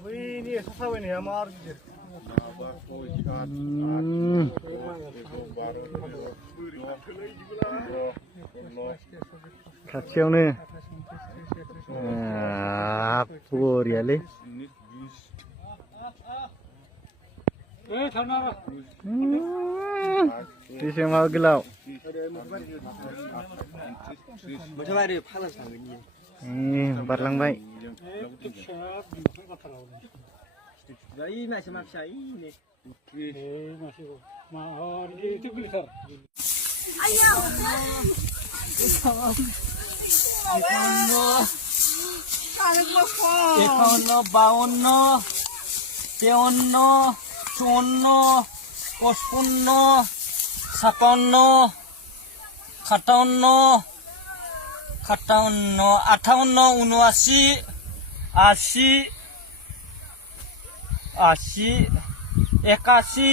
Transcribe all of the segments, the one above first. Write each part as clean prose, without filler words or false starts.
बैनि सासाबायनाया मार गिदिर खाथियावनो बरियालै बेसेबां गोलाव बारलांबाय একান্ন বাউন্ন তেৱন্ন চুৱন্ন পঁচপন্ন ছাপন্ন সাতাৱন্ন সাতাৱন্ন আঠাৱন্ন ঊনআশী আশী আশী একাশী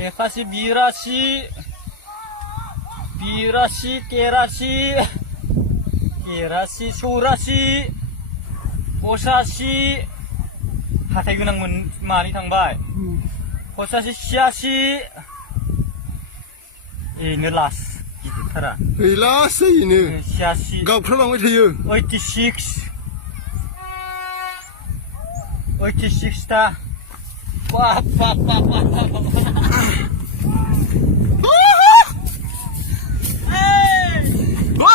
একাশী বিৰাশী বিৰাশী তেৰাশী तेराशि चौराशि पचासि हाथाय गोनांमोन मानै थांबाय पचासि छियासि बेनो लास्ट गिदिरथारा लास्ट जायोनो छियासि गाबख्रावलांबाय थायो 86 ता बाप